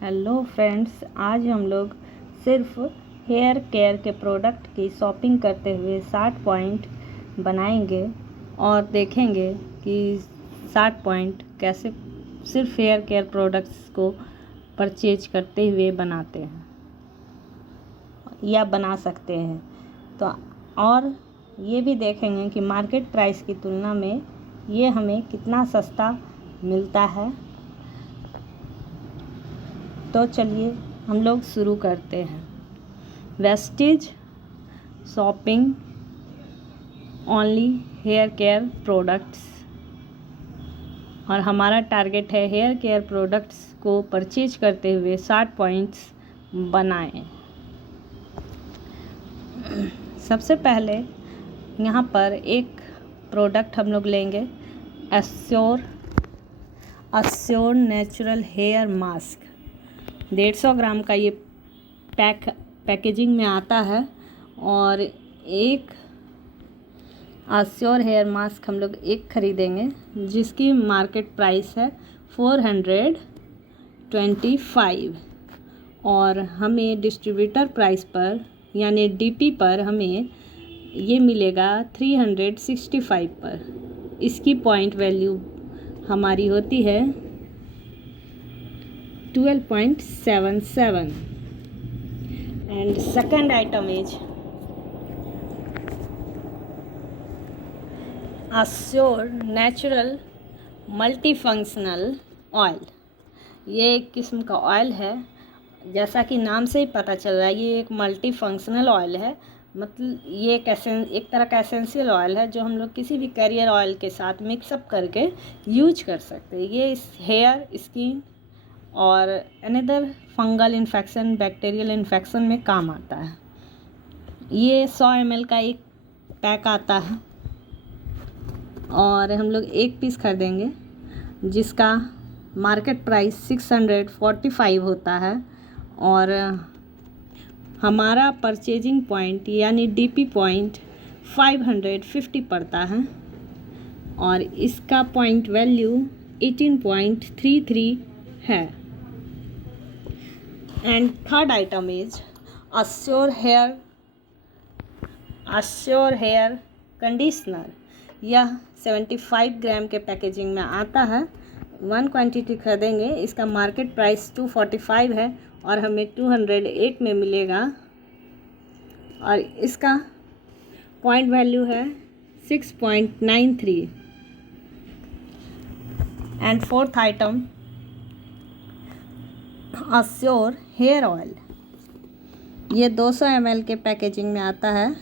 Hello friends, आज हम लोग सिर्फ हेयर केयर के प्रोडक्ट की शॉपिंग करते हुए 60 पॉइंट बनाएंगे और देखेंगे कि 60 पॉइंट कैसे सिर्फ हेयर केयर प्रोडक्ट्स को परचेज करते हुए बनाते हैं या बना सकते हैं। तो और ये भी देखेंगे कि मार्केट प्राइस की तुलना में ये हमें कितना सस्ता मिलता है। तो चलिए हम लोग शुरू करते हैं। Vestige shopping only hair care products, और हमारा टारगेट है हेयर केयर प्रोडक्ट्स को परचेज करते हुए 60 पॉइंट्स बनाएं। सबसे पहले यहाँ पर एक प्रोडक्ट हम लोग लेंगे, अस्योर नेचुरल हेयर मास्क। 150 ग्राम का ये पैकेजिंग में आता है और एक अस्योर हेयर मास्क हम लोग एक ख़रीदेंगे जिसकी मार्केट प्राइस है 425, और हमें डिस्ट्रीब्यूटर प्राइस पर यानी डीपी पर हमें ये मिलेगा 365 पर। इसकी पॉइंट वैल्यू हमारी होती है 12.77। And second item is assure natural multifunctional oil. ये एक किस्म का ऑयल है, जैसा कि नाम से ही पता चल रहा है ये एक मल्टीफंक्शनल ऑयल है। मतलब ये एक तरह का एसेंशियल ऑयल है जो हम लोग किसी भी कैरियर ऑयल के साथ मिक्सअप करके यूज कर सकते हैं। ये इस हेयर, स्किन और another fungal infection, bacterial infection में काम आता है। ये 100 ml का एक पैक आता है और हम लोग एक पीस खरीदेंगे जिसका मार्केट प्राइस 645 होता है, और हमारा परचेजिंग पॉइंट यानी डीपी पॉइंट 550 पड़ता है, और इसका पॉइंट वैल्यू 18.33 है। And third item is Assure hair conditioner. यह 75 ग्राम के पैकेजिंग में आता है। 1 क्वांटिटी खरीदेंगे, इसका मार्केट प्राइस 245 है और हमें 208 में मिलेगा, और इसका पॉइंट वैल्यू है 6.93। And fourth item Assure hair oil. ये 200 ml के पैकेजिंग में आता है।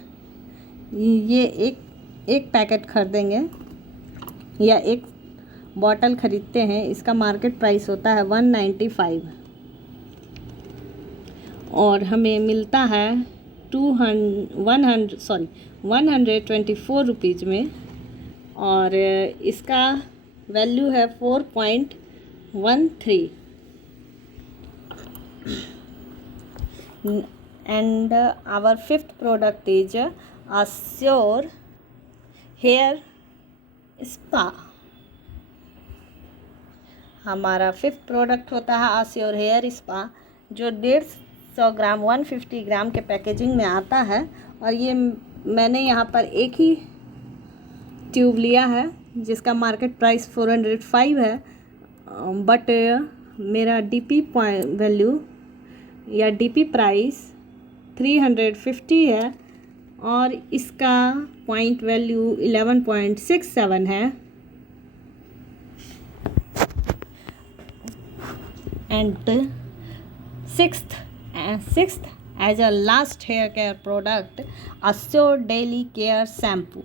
ये एक पैकेट खरीदेंगे या एक बॉटल ख़रीदते हैं, इसका मार्केट प्राइस होता है 195 और हमें मिलता है 124 रुपीज़ में, और इसका वैल्यू है 4.13। And our fifth product is Assure hair spa. हमारा फिफ्थ प्रोडक्ट होता है अस्योर हेयर स्पा, जो 150 ग्राम 150 ग्राम के पैकेजिंग में आता है, और ये मैंने यहाँ पर एक ही ट्यूब लिया है जिसका मार्केट प्राइस 405 है, बट मेरा डीपी वैल्यू या डीपी प्राइस 350 है, और इसका पॉइंट वैल्यू 11.67 है। And sixth as a last hair care product Assure daily care shampoo.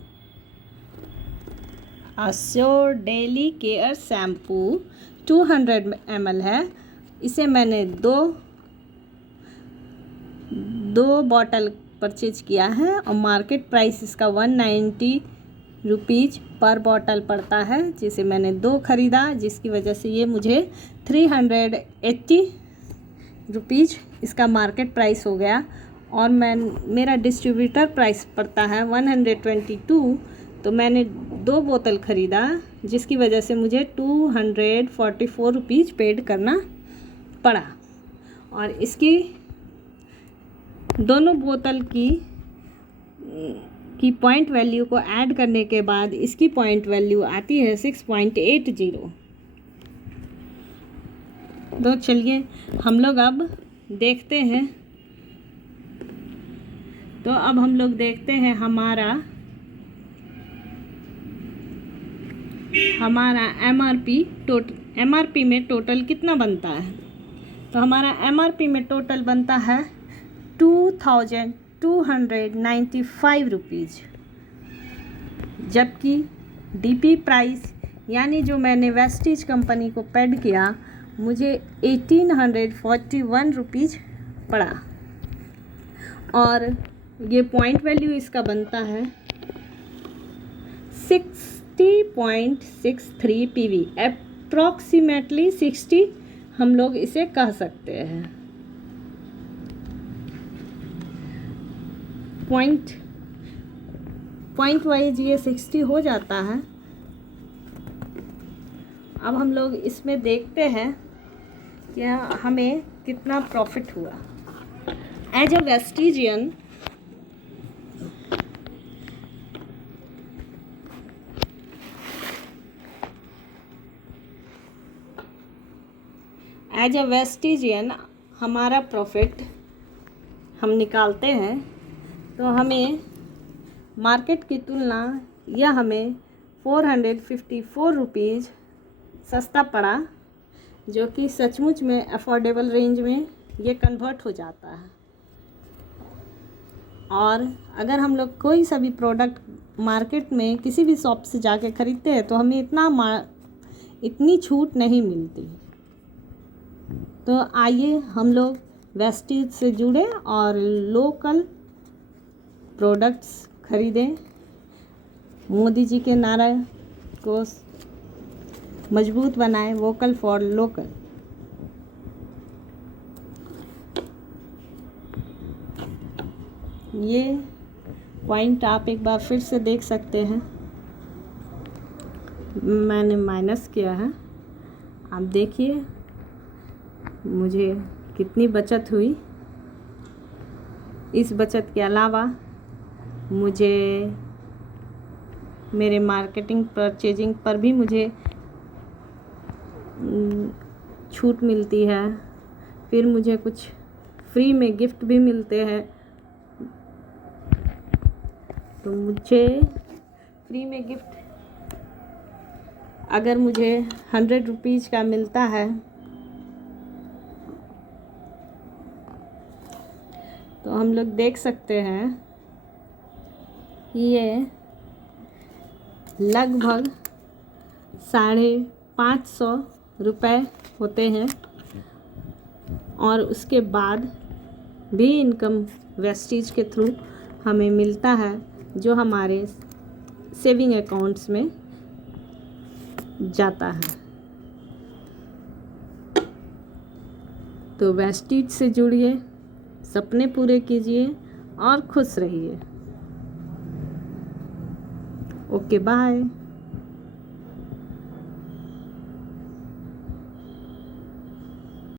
Assure daily care shampoo 200 ml है। इसे मैंने दो बॉटल परचेज किया है और मार्केट प्राइस इसका 190 रुपीज़ पर बॉटल पड़ता है, जिसे मैंने 2 ख़रीदा, जिसकी वजह से ये मुझे 380 रुपीज़ इसका मार्केट प्राइस हो गया, और मेरा डिस्ट्रीब्यूटर प्राइस पड़ता है 122, तो मैंने 2 बोतल ख़रीदा जिसकी वजह से मुझे 244 रुपीज़ पेड करना पड़ा। और इसकी दोनों बोतल की पॉइंट वैल्यू को ऐड करने के बाद इसकी पॉइंट वैल्यू आती है 6.80। तो चलिए हम लोग अब देखते हैं। तो अब हम लोग देखते हैं हमारा एमआरपी में टोटल कितना बनता है। तो हमारा एमआरपी में टोटल बनता है 2295 रुपीज़, जबकि डीपी प्राइस यानी जो मैंने वेस्टीज कंपनी को पेड किया मुझे 1841 रुपीज़ पड़ा। और ये पॉइंट वैल्यू इसका बनता है 60.63 PV, अप्रॉक्सीमेटली 60 हम लोग इसे कह सकते हैं। पॉइंट वाइज ये 60 हो जाता है। अब हम लोग इसमें देखते हैं कि हमें कितना प्रॉफिट हुआ। एज अ वेस्टिजियन हमारा प्रॉफिट हम निकालते हैं तो हमें मार्केट की तुलना यह हमें 454 रुपीज़ सस्ता पड़ा, जो कि सचमुच में अफोर्डेबल रेंज में ये कन्वर्ट हो जाता है। और अगर हम लोग कोई सा भी प्रोडक्ट मार्केट में किसी भी शॉप से जाके ख़रीदते हैं तो हमें इतनी छूट नहीं मिलती। तो आइए हम लोग वेस्टीज से जुड़े और लोकल प्रोडक्ट्स खरीदें। मोदी जी के नारा को मजबूत बनाएं, वोकल फॉर लोकल। ये पॉइंट आप एक बार फिर से देख सकते हैं, मैंने माइनस किया है। आप देखिए मुझे कितनी बचत हुई। इस बचत के अलावा मुझे मेरे मार्केटिंग परचेजिंग पर भी मुझे छूट मिलती है। फिर मुझे कुछ फ्री में गिफ्ट भी मिलते हैं। तो मुझे फ्री में गिफ्ट अगर मुझे 100 रुपीज़ का मिलता है तो हम लोग देख सकते हैं ये लगभग 550 रुपये होते हैं। और उसके बाद भी इनकम वेस्टीज के थ्रू हमें मिलता है, जो हमारे सेविंग अकाउंट्स में जाता है। तो वेस्टीज से जुड़िए, सपने पूरे कीजिए और खुश रहिए। Okay bye.